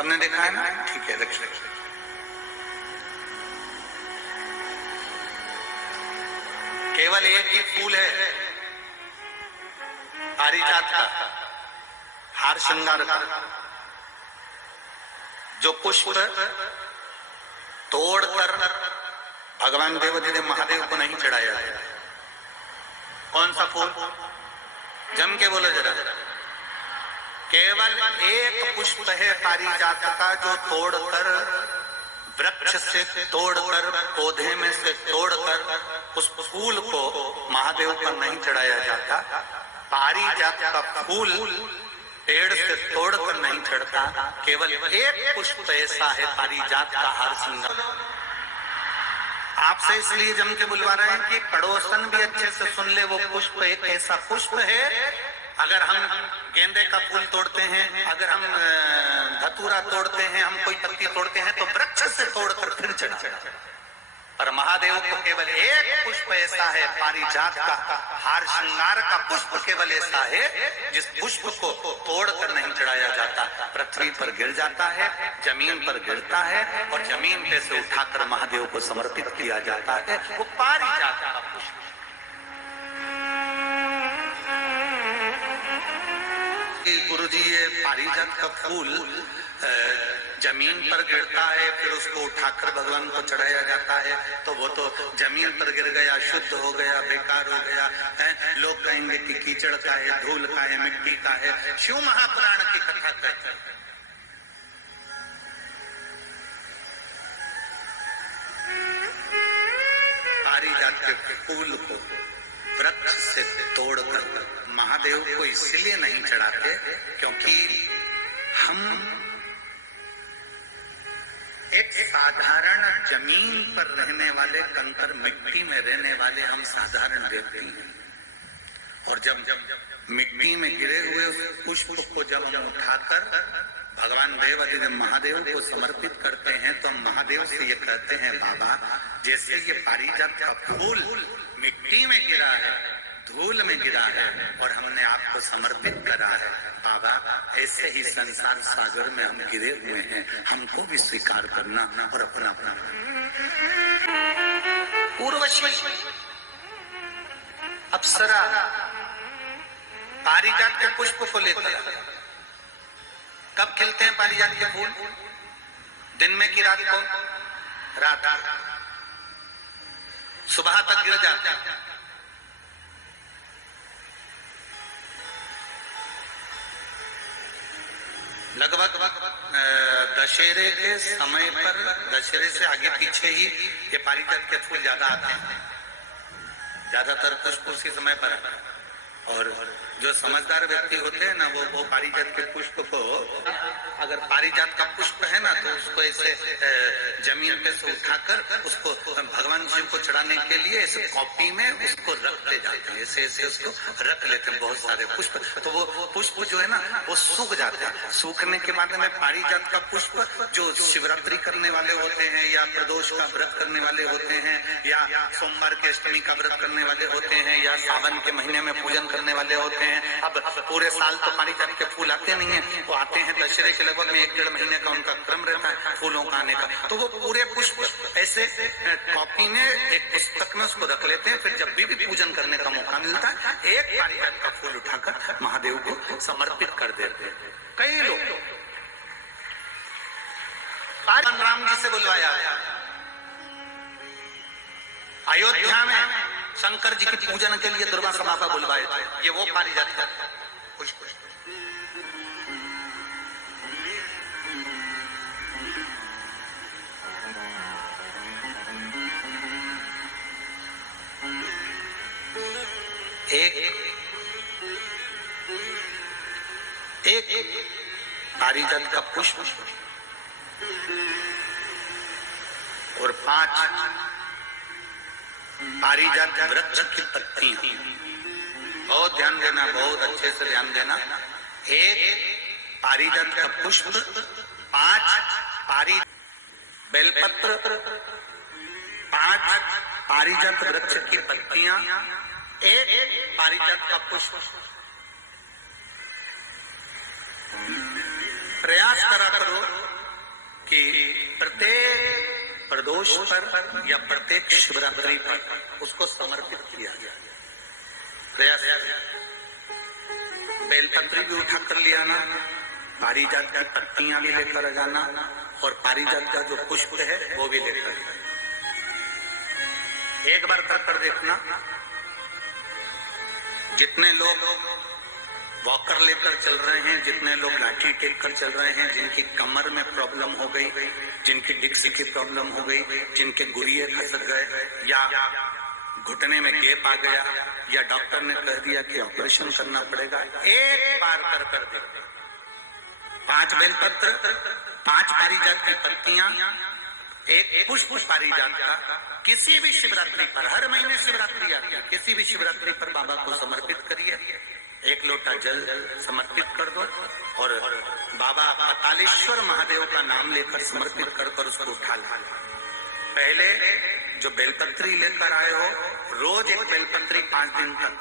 सबने देखा है ना? ठीक है, देखिए केवल एक ही फूल है पारिजात का, हार श्रृंगार का, जो पुष्प तोड़कर भगवान देवाधिदेव महादेव को नहीं चढ़ाया है। कौन सा फूल? जम के बोलो जरा। केवल एक पुष्प है पारिजात का जो तोड़कर, वृक्ष से तोड़कर, पौधे में से तोड़कर उस फूल को महादेव पर नहीं चढ़ाया जाता। पारिजात का फूल पेड़ से तोड़कर नहीं चढ़ता। केवल एक पुष्प ऐसा है पारिजात का हार श्रृंगार। आपसे इसलिए जम के बुलवा रहे हैं कि पड़ोसन भी अच्छे से सुन ले। वो पुष्प एक ऐसा पुष्प है, अगर हम गेंदे का फूल तोड़ते हैं, अगर हम धतूरा तोड़ते हैं, हम कोई पत्ती तोड़ते हैं तो वृक्ष से तोड़कर फिर चढ़ाते हैं। पर महादेव को केवल एक पुष्प ऐसा है, पारिजात का हार श्रृंगार का पुष्प केवल ऐसा है जिस पुष्प को तोड़कर नहीं चढ़ाया जाता। पृथ्वी पर गिर जाता है, जमीन पर गिरता है और जमीन पे से उठाकर महादेव को समर्पित किया जाता है। वो पारिजात का पुष्प। गुरुजी, ये पारिजात का फूल जमीन पर गिरता है, फिर उसको उठाकर भगवान को चढ़ाया जाता है, तो वो तो जमीन पर गिर गया, शुद्ध हो गया, बेकार हो गया है। लोग कहेंगे कि कीचड़ का है, धूल का है, मिट्टी का है। शिव महापुराण की कथा कहते हैं पारिजात के फूल को वृक्ष से तोड़कर महादेव को इसलिए नहीं चढ़ाते क्योंकि हम एक साधारण जमीन पर रहने वाले, कंकर मिट्टी में रहने वाले हम साधारण व्यक्ति हैं। और जब मिट्टी में गिरे हुए उस पुष्प को जब हम उठाकर भगवान देवाधिदेव महादेव को समर्पित करते हैं तो हम महादेव से ये कहते हैं, बाबा जैसे ये पारिजात का फूल मिट्टी में गिरा है, धूल में गिरा है और हमने आपको समर्पित करा है, बाबा ऐसे ही संसार सागर में हम गिरे हुए हैं, हमको भी स्वीकार करना और अपना अपना। उर्वशी अप्सरा पारिजात के पुष्प को लेकर कब खिलते हैं पारिजात के फूल? दिन में की रात को? रात सुबह तक गिर जाते हैं। लगभग दशहरे के समय पर, दशहरे से आगे पीछे ही ये पारिजात के फूल ज्यादा आते हैं। ज्यादातर पुष्प उसी समय पर आता है। और जो समझदार व्यक्ति होते हैं ना, वो पारिजात के पुष्प को, अगर पारिजात का पुष्प है ना तो उसको ऐसे जमीन पे से उठाकर उसको भगवान शिव को चढ़ाने के लिए ऐसे कॉपी में उसको रखते जाते हैं, ऐसे ऐसे उसको रख लेते हैं बहुत सारे पुष्प। तो वो पुष्प जो है ना वो सूख जाता है। सूखने के बाद में पारिजात का पुष्प जो शिवरात्रि करने वाले होते हैं या प्रदोष का व्रत करने वाले होते हैं या सोमवार के अष्टमी का व्रत करने वाले होते हैं या सावन के महीने में पूजन करने वाले होते हैं। अब पूरे साल तो पारिजात के फूल आते नहीं है, वो आते हैं दशहरे के लगभग में 1-1.5 महीने का उनका क्रम रहता है फूलों का आने का। तो वो पूरे पुष्प ऐसे कॉपी में एक पुस्तक में उसको रख लेते हैं। फिर जब भी पूजन करने का मौका मिलता है एक पारिजात का फूल उठाकर महादेव को समर्पित कर देते हैं। कई लोग राम जी से बुलवाया अयोध्या में शंकर जी की पूजन के लिए दुर्वासा बाबा बुलवाए थे। ये वो पारिजात का पुष्प। एक पारिजात का पुष्प और 5 पारिजात वृक्ष की पत्तियां। बहुत ध्यान देना, बहुत अच्छे से ध्यान देना। एक पारिजात का पुष्प, 5 बेलपत्र, 5 पारिजात वृक्ष की पत्तियां, 1 पारिजात का पुष्प। प्रयास करा करो कि प्रत्येक प्रदोष पर या प्रत्येक शिवरात्रि पर उसको समर्पित किया जाए। प्रयास बेलपत्री भी उठा कर ले आना, पारिजात की पत्तियां भी लेकर जाना और पारिजात का जो पुष्प है वो भी लेकर जाना। एक बार कर देखना। जितने लोग वॉकर लेकर चल रहे हैं, जितने लोग लाठी टेक कर चल रहे हैं, जिनकी कमर में प्रॉब्लम हो गई, जिनकी डिक्स की प्रॉब्लम हो गई, जिनके गुरिये खसक गए या घुटने में गैप आ गया या डॉक्टर ने कह दिया कि ऑपरेशन करना पड़ेगा, एक बार कर देखो। 5 बेलपत्र, 5 पारिजात की पत्तियां, एक पुष्प पारिजात का किसी भी शिवरात्रि पर, हर महीने शिवरात्रि आती है, किसी भी शिवरात्रि पर बाबा को समर्पित करिए। 1 लोटा जल समर्पित कर दो और बाबा पातालेश्वर महादेव का नाम लेकर समर्पित कर उसको उठा लो। पहले जो बेलपत्री लेकर आए हो, रोज एक बेलपत्री 5 दिन तक